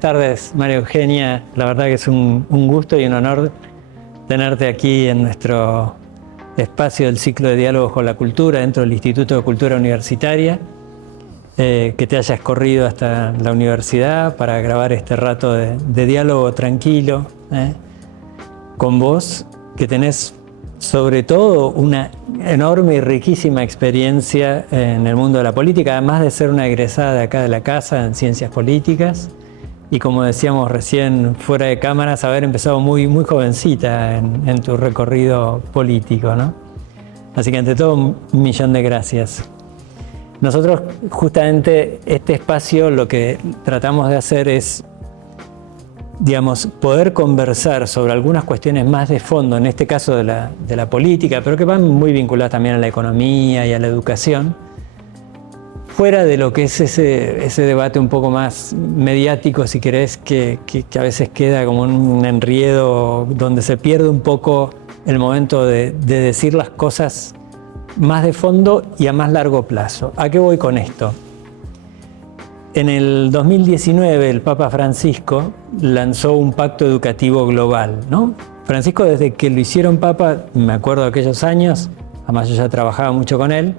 Buenas tardes, María Eugenia. La verdad que es un gusto y un honor tenerte aquí en nuestro espacio del ciclo de diálogos con la cultura dentro del Instituto de Cultura Universitaria. Que te hayas corrido hasta la universidad para grabar este rato de diálogo tranquilo con vos, que tenés sobre todo una enorme y riquísima experiencia en el mundo de la política, además de ser una egresada de acá de la casa en Ciencias Políticas. Y como decíamos recién fuera de cámaras, haber empezado muy jovencita en tu recorrido político, ¿no? Así que ante todo, un millón de gracias. Nosotros justamente este espacio lo que tratamos de hacer es, digamos, poder conversar sobre algunas cuestiones más de fondo, en este caso de la política, pero que van muy vinculadas también a la economía y a la educación, fuera de lo que es ese debate un poco más mediático, si querés, que a veces queda como un enriedo donde se pierde un poco el momento de decir las cosas más de fondo y a más largo plazo. ¿A qué voy con esto? En el 2019 el Papa Francisco lanzó un pacto educativo global, ¿no? Francisco, desde que lo hicieron Papa, me acuerdo de aquellos años, además yo ya trabajaba mucho con él,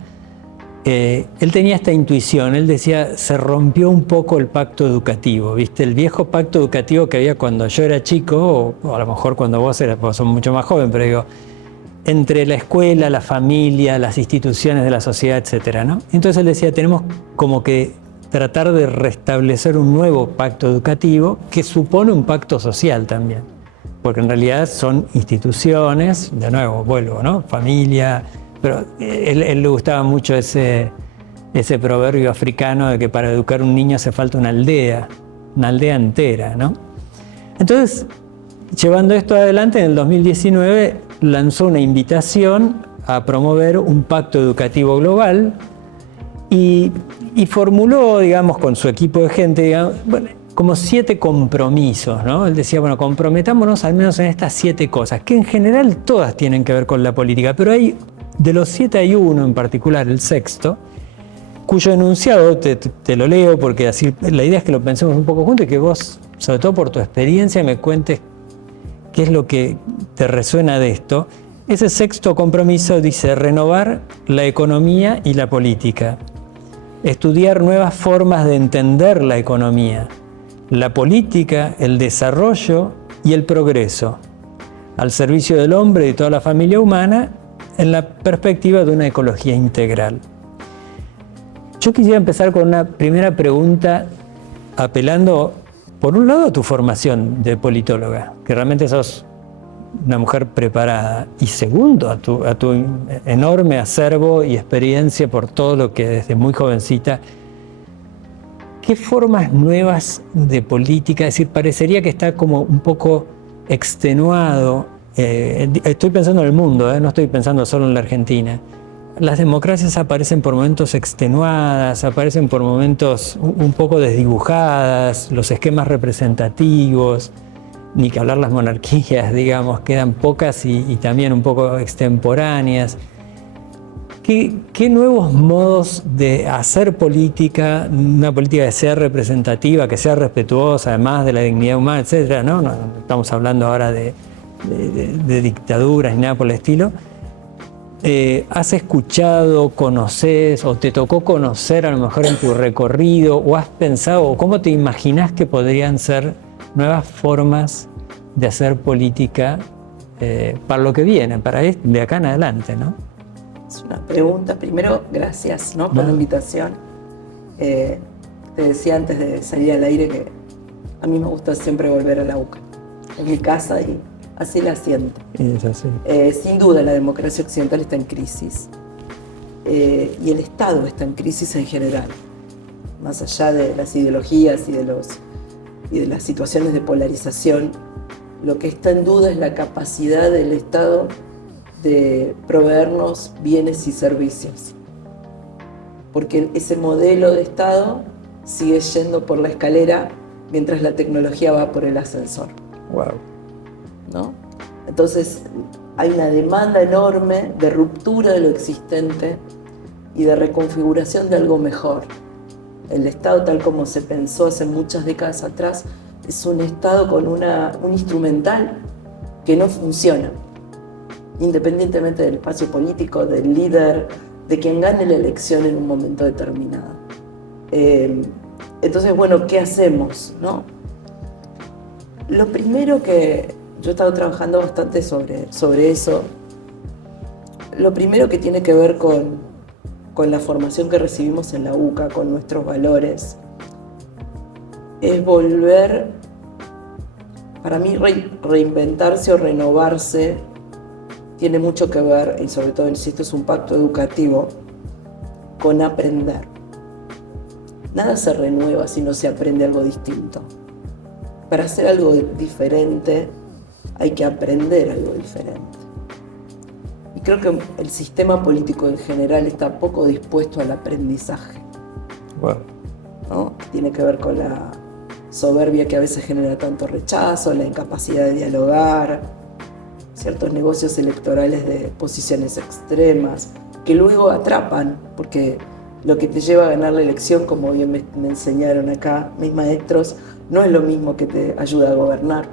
él tenía esta intuición, él decía, se rompió un poco el pacto educativo, ¿viste? El viejo pacto educativo que había cuando yo era chico, o a lo mejor cuando vos sos mucho más joven, pero digo, entre la escuela, la familia, las instituciones de la sociedad, etcétera, ¿no? Entonces él decía, tenemos como que tratar de restablecer un nuevo pacto educativo que supone un pacto social también, porque en realidad son instituciones, de nuevo, vuelvo, ¿no? Familia, pero él le gustaba mucho ese proverbio africano de que para educar a un niño hace falta una aldea entera, ¿no? Entonces, llevando esto adelante, en el 2019 lanzó una invitación a promover un pacto educativo global y formuló, digamos, con su equipo de gente, digamos, bueno, como 7 compromisos, ¿no? Él decía, bueno, comprometámonos al menos en estas 7 cosas, que en general todas tienen que ver con la política, pero de los 7 hay uno en particular, el sexto, cuyo enunciado te lo leo porque así la idea es que lo pensemos un poco juntos y que vos, sobre todo por tu experiencia, me cuentes qué es lo que te resuena de esto. Ese sexto compromiso dice renovar la economía y la política, estudiar nuevas formas de entender la economía, la política, el desarrollo y el progreso, al servicio del hombre y de toda la familia humana en la perspectiva de una ecología integral. Yo quisiera empezar con una primera pregunta apelando, por un lado, a tu formación de politóloga, que realmente sos una mujer preparada, y segundo, a tu enorme acervo y experiencia por todo lo que desde muy jovencita. ¿Qué formas nuevas de política? Es decir, parecería que está como un poco extenuado. Estoy pensando en el mundo, no estoy pensando solo en la Argentina. Las democracias aparecen por momentos extenuadas, aparecen por momentos un poco desdibujadas, los esquemas representativos, ni que hablar las monarquías, digamos, quedan pocas y también un poco extemporáneas. ¿Qué nuevos modos de hacer política, una política que sea representativa, que sea respetuosa, además de la dignidad humana, etcétera, ¿no? No estamos hablando ahora de dictaduras ni nada por el estilo. ¿Has escuchado, conoces o te tocó conocer a lo mejor en tu recorrido o has pensado o cómo te imaginás que podrían ser nuevas formas de hacer política para lo que viene, para de acá en adelante, ¿no? Es una pregunta. Primero, gracias, ¿no? Por la invitación. Te decía antes de salir al aire que a mí me gusta siempre volver a la UCA. Es mi casa y así la siento. Es así. Sin duda la democracia occidental está en crisis y el Estado está en crisis en general, más allá de las ideologías y de las situaciones de polarización. Lo que está en duda es la capacidad del Estado de proveernos bienes y servicios, porque ese modelo de Estado sigue yendo por la escalera mientras la tecnología va por el ascensor. Wow. ¿No? Entonces hay una demanda enorme de ruptura de lo existente y de reconfiguración de algo mejor. El Estado, tal como se pensó hace muchas décadas atrás, es un Estado con un instrumental que no funciona, independientemente del espacio político, del líder, de quien gane la elección en un momento determinado. Entonces, bueno, ¿qué hacemos, no? Lo primero que yo he estado trabajando bastante sobre eso, lo primero que tiene que ver con la formación que recibimos en la UCA, con nuestros valores, es volver, para mí reinventarse o renovarse tiene mucho que ver, y sobre todo si esto es un pacto educativo, con aprender. Nada se renueva si no se aprende algo distinto. Para hacer algo diferente hay que aprender algo diferente. Y creo que el sistema político en general está poco dispuesto al aprendizaje. Wow. ¿No? Tiene que ver con la soberbia que a veces genera tanto rechazo, la incapacidad de dialogar, ciertos negocios electorales de posiciones extremas, que luego atrapan, porque lo que te lleva a ganar la elección, como bien me enseñaron acá mis maestros, no es lo mismo que te ayuda a gobernar.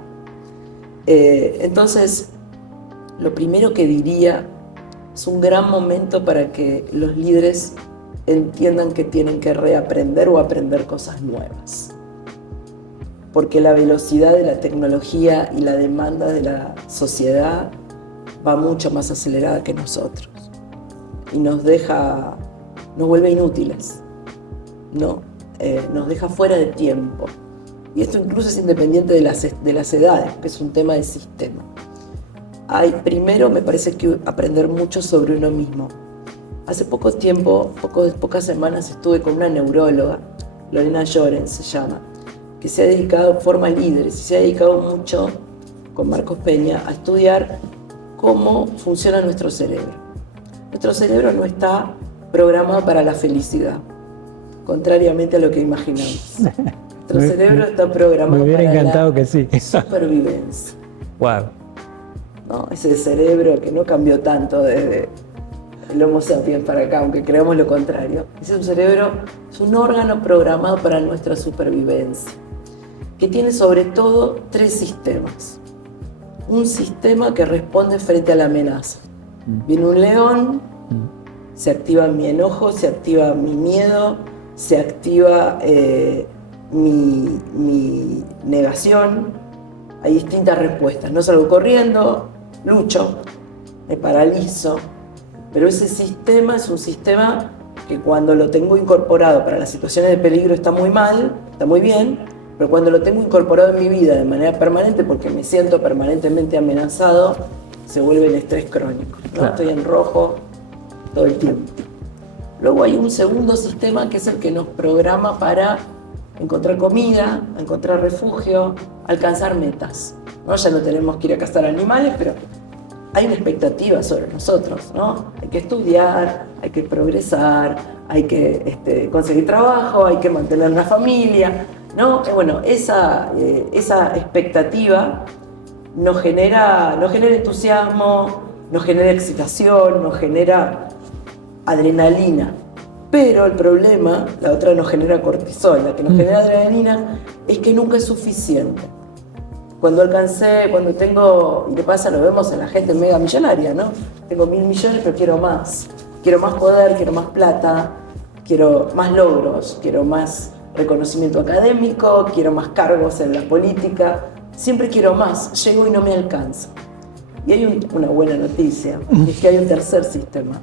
Entonces, lo primero que diría es un gran momento para que los líderes entiendan que tienen que reaprender o aprender cosas nuevas. Porque la velocidad de la tecnología y la demanda de la sociedad va mucho más acelerada que nosotros. Y nos vuelve inútiles, ¿no? Nos deja fuera de tiempo. Y esto incluso es independiente de las edades, que es un tema de sistema. Primero me parece que aprender mucho sobre uno mismo. Hace poco tiempo, pocas semanas, estuve con una neuróloga, Lorena Llorens se llama, que se ha dedicado, forma líderes, y se ha dedicado mucho, con Marcos Peña, a estudiar cómo funciona nuestro cerebro. Nuestro cerebro no está programado para la felicidad, contrariamente a lo que imaginamos. Nuestro cerebro está programado para la supervivencia. Wow. ¿No? Ese cerebro que no cambió tanto desde el Homo sapiens para acá, aunque creamos lo contrario. Es un cerebro, es un órgano programado para nuestra supervivencia, que tiene sobre todo 3 sistemas. Un sistema que responde frente a la amenaza. Viene un león, se activa mi enojo, se activa mi miedo, se activa mi negación. Hay distintas respuestas. No salgo corriendo, lucho, me paralizo. Pero ese sistema es un sistema que cuando lo tengo incorporado para las situaciones de peligro está muy mal, está muy bien, pero cuando lo tengo incorporado en mi vida de manera permanente, porque me siento permanentemente amenazado, se vuelve el estrés crónico, ¿no? Claro. Estoy en rojo todo el tiempo. Luego hay un segundo sistema que es el que nos programa para encontrar comida, encontrar refugio, alcanzar metas, ¿no? Ya no tenemos que ir a cazar animales, pero hay una expectativa sobre nosotros, ¿no? Hay que estudiar, hay que progresar, hay que conseguir trabajo, hay que mantener una familia, ¿no? Bueno, esa expectativa nos genera entusiasmo, nos genera excitación, nos genera adrenalina. Pero el problema, la otra nos genera cortisol, la que nos genera adrenalina, es que nunca es suficiente. Cuando tengo, y de paso lo vemos en la gente mega millonaria, ¿no? Tengo 1.000 millones, pero quiero más. Quiero más poder, quiero más plata, quiero más logros, quiero más reconocimiento académico, quiero más cargos en la política. Siempre quiero más, llego y no me alcanza. Y hay una buena noticia, es que hay un tercer sistema,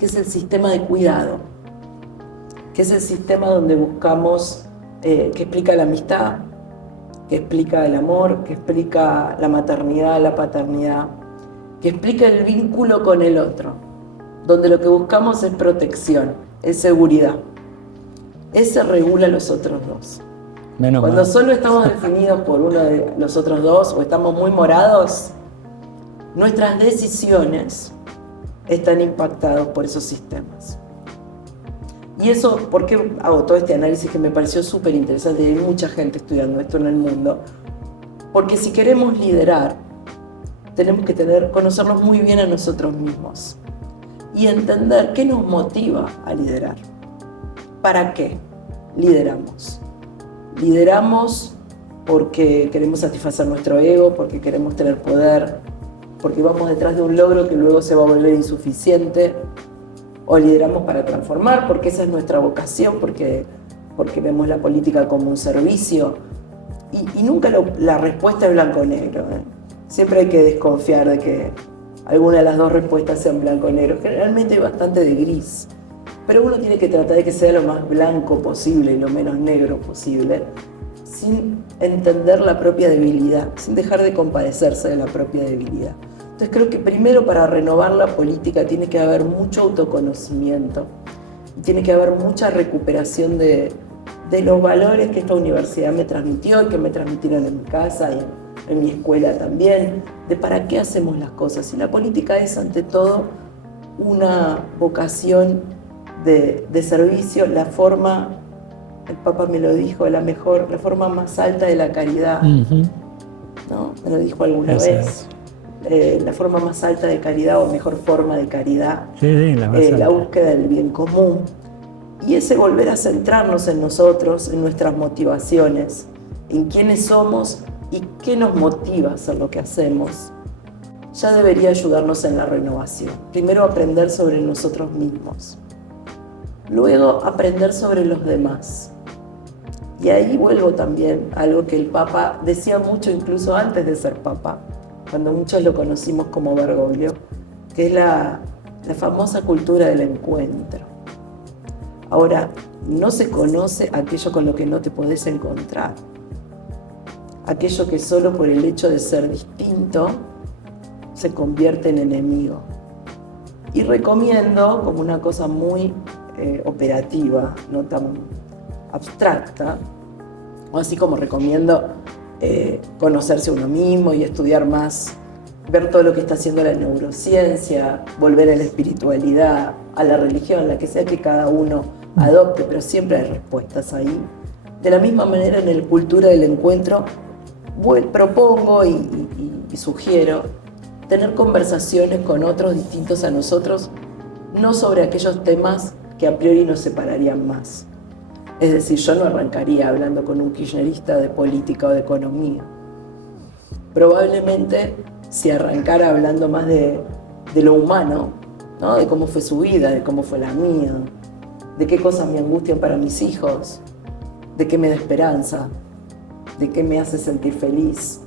que es el sistema de cuidado, que es el sistema donde buscamos, que explica la amistad, que explica el amor, que explica la maternidad, la paternidad, que explica el vínculo con el otro, donde lo que buscamos es protección, es seguridad. Ese regula los otros dos. Cuando solo estamos definidos por uno de los otros dos o estamos muy morados, nuestras decisiones están impactadas por esos sistemas. Y eso, ¿por qué hago todo este análisis que me pareció súper interesante? Hay mucha gente estudiando esto en el mundo. Porque si queremos liderar, tenemos que conocernos muy bien a nosotros mismos y entender qué nos motiva a liderar. ¿Para qué lideramos? Lideramos porque queremos satisfacer nuestro ego, porque queremos tener poder, porque vamos detrás de un logro que luego se va a volver insuficiente, o lideramos para transformar, porque esa es nuestra vocación, porque vemos la política como un servicio. Y nunca la respuesta es blanco o negro. Siempre hay que desconfiar de que alguna de las dos respuestas sean blanco o negro. Generalmente hay bastante de gris. Pero uno tiene que tratar de que sea lo más blanco posible y lo menos negro posible, sin entender la propia debilidad, sin dejar de compadecerse de la propia debilidad. Entonces creo que primero, para renovar la política tiene que haber mucho autoconocimiento, y tiene que haber mucha recuperación de los valores que esta universidad me transmitió y que me transmitieron en mi casa y en mi escuela también, de para qué hacemos las cosas. Y la política es, ante todo, una vocación de servicio, la forma, el Papa me lo dijo, la forma más alta de la caridad, ¿no? Me lo dijo alguna vez. La forma más alta de caridad, o mejor forma de caridad, la búsqueda del bien común. Y ese volver a centrarnos en nosotros, en nuestras motivaciones, en quiénes somos y qué nos motiva a hacer lo que hacemos, ya debería ayudarnos en la renovación. Primero, aprender sobre nosotros mismos. Luego, aprender sobre los demás. Y ahí vuelvo también a algo que el Papa decía mucho, incluso antes de ser Papa, cuando muchos lo conocimos como Bergoglio, que es la famosa cultura del encuentro. Ahora, no se conoce aquello con lo que no te podés encontrar, aquello que solo por el hecho de ser distinto se convierte en enemigo. Y recomiendo, como una cosa muy operativa, no tan abstracta, o así como recomiendo conocerse a uno mismo y estudiar más, ver todo lo que está haciendo la neurociencia, volver a la espiritualidad, a la religión, la que sea que cada uno adopte, pero siempre hay respuestas ahí. De la misma manera, en el Cultura del Encuentro propongo y sugiero tener conversaciones con otros distintos a nosotros, no sobre aquellos temas que a priori nos separarían más. Es decir, yo no arrancaría hablando con un kirchnerista de política o de economía. Probablemente, si arrancara hablando más de lo humano, ¿no? De cómo fue su vida, de cómo fue la mía, de qué cosas me angustian para mis hijos, de qué me da esperanza, de qué me hace sentir feliz.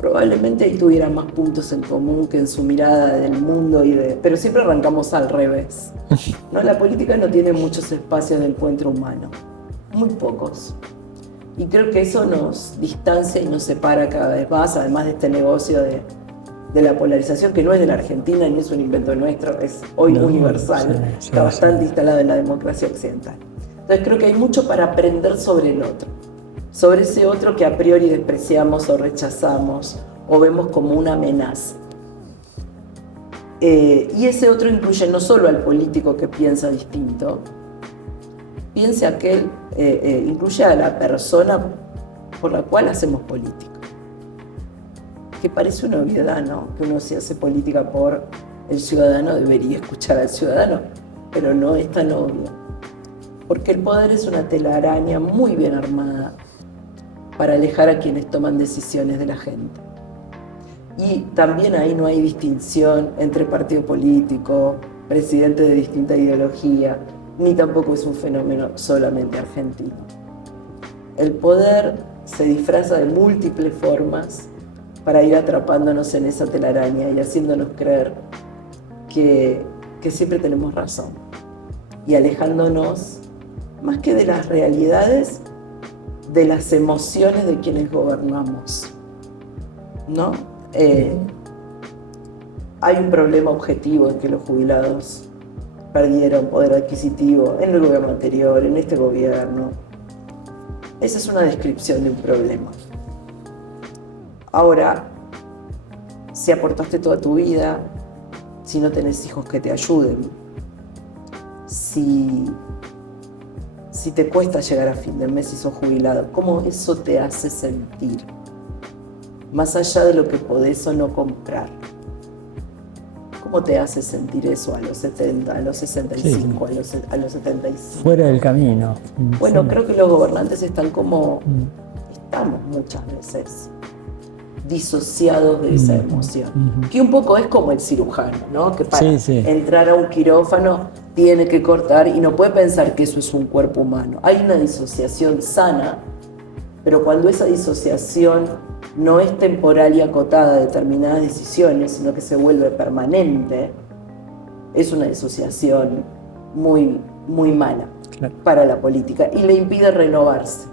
Probablemente ahí tuviera más puntos en común que en su mirada del mundo, pero siempre arrancamos al revés, ¿no? La política no tiene muchos espacios de encuentro humano, muy pocos. Y creo que eso nos distancia y nos separa cada vez más, además de este negocio de la polarización, que no es de la Argentina ni es un invento nuestro, es hoy universal, está bastante instalado en la democracia occidental. Entonces creo que hay mucho para aprender sobre el otro, sobre ese otro que a priori despreciamos o rechazamos o vemos como una amenaza. Y ese otro incluye no solo al político que piensa distinto, incluye a la persona por la cual hacemos política. Que parece una obviedad, ¿no? Que uno, si hace política por el ciudadano, debería escuchar al ciudadano, pero no es tan obvio. Porque el poder es una telaraña muy bien armada para alejar a quienes toman decisiones de la gente. Y también ahí no hay distinción entre partido político, presidente de distinta ideología, ni tampoco es un fenómeno solamente argentino. El poder se disfraza de múltiples formas para ir atrapándonos en esa telaraña y haciéndonos creer que siempre tenemos razón, y alejándonos, más que de las realidades, de las emociones de quienes gobernamos, ¿no? Hay un problema objetivo en que los jubilados perdieron poder adquisitivo en el gobierno anterior, en este gobierno. Esa es una descripción de un problema. Ahora, si aportaste toda tu vida, si no tenés hijos que te ayuden, si te cuesta llegar a fin de mes y sos jubilado, ¿cómo eso te hace sentir? Más allá de lo que podés o no comprar. ¿Cómo te hace sentir eso a los 70, a los 65, sí, a los 75? Fuera del camino. Bueno, sí. Creo que los gobernantes están estamos muchas veces disociados de esa emoción, que un poco es como el cirujano, ¿no? Que para entrar a un quirófano tiene que cortar y no puede pensar que eso es un cuerpo humano. Hay una disociación sana, pero cuando esa disociación no es temporal y acotada a determinadas decisiones, sino que se vuelve permanente, es una disociación muy, muy mala para la política y le impide renovarse.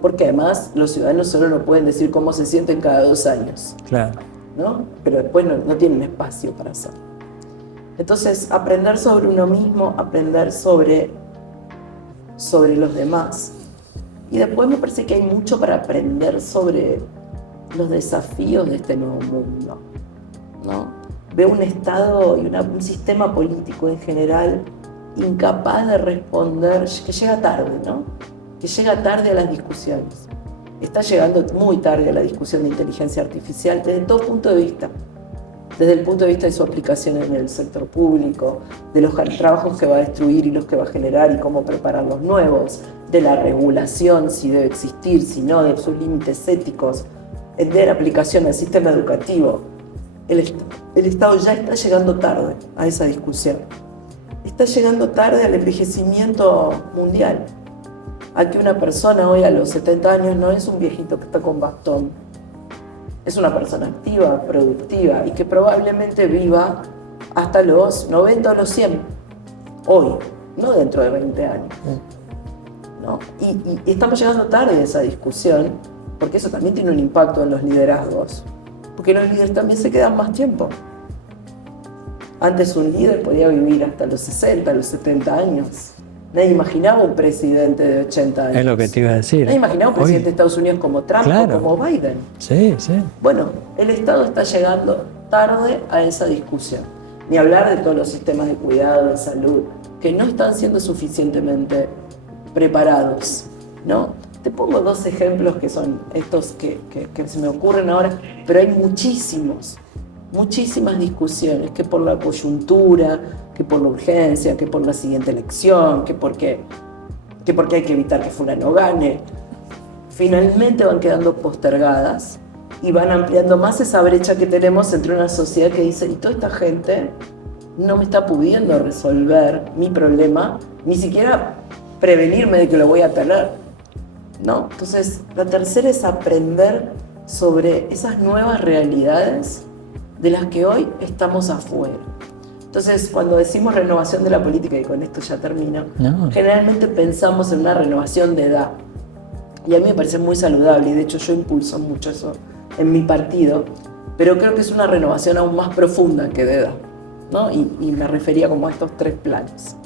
Porque además los ciudadanos solo no pueden decir cómo se sienten cada 2 años. Claro. ¿No? Pero después no tienen espacio para hacerlo. Entonces, aprender sobre uno mismo, aprender sobre los demás. Y después me parece que hay mucho para aprender sobre los desafíos de este nuevo mundo, ¿no? Veo un Estado y un sistema político en general incapaz de responder, que llega tarde, ¿no? Que llega tarde a las discusiones. Está llegando muy tarde a la discusión de inteligencia artificial desde todo punto de vista. Desde el punto de vista de su aplicación en el sector público, de los trabajos que va a destruir y los que va a generar y cómo preparar los nuevos, de la regulación, si debe existir, si no, de sus límites éticos, de la aplicación al sistema educativo. El Estado ya está llegando tarde a esa discusión. Está llegando tarde al envejecimiento mundial. A que una persona hoy a los 70 años no es un viejito que está con bastón, es una persona activa, productiva y que probablemente viva hasta los 90 o los 100, hoy, no dentro de 20 años. ¿No? Y estamos llegando tarde a esa discusión, porque eso también tiene un impacto en los liderazgos, porque los líderes también se quedan más tiempo. Antes un líder podía vivir hasta los 60, los 70 años. Nadie imaginaba un presidente de 80 años. Es lo que te iba a decir. Nadie imaginaba un presidente de Estados Unidos como Trump o como Biden. Sí, sí. Bueno, el Estado está llegando tarde a esa discusión. Ni hablar de todos los sistemas de cuidado, de salud, que no están siendo suficientemente preparados, ¿no? Te pongo 2 ejemplos que son estos que se me ocurren ahora, pero hay muchísimas discusiones, que por la coyuntura, que por la urgencia, que por la siguiente elección, que porque hay que evitar que fulano gane, finalmente van quedando postergadas y van ampliando más esa brecha que tenemos entre una sociedad que dice, y toda esta gente no me está pudiendo resolver mi problema, ni siquiera prevenirme de que lo voy a tener, ¿no? Entonces, la tercera es aprender sobre esas nuevas realidades de las que hoy estamos afuera. Entonces, cuando decimos renovación de la política, y con esto ya termino, generalmente pensamos en una renovación de edad. Y a mí me parece muy saludable, y de hecho yo impulso mucho eso en mi partido, pero creo que es una renovación aún más profunda que de edad, ¿no? Y me refería como a estos 3 planos.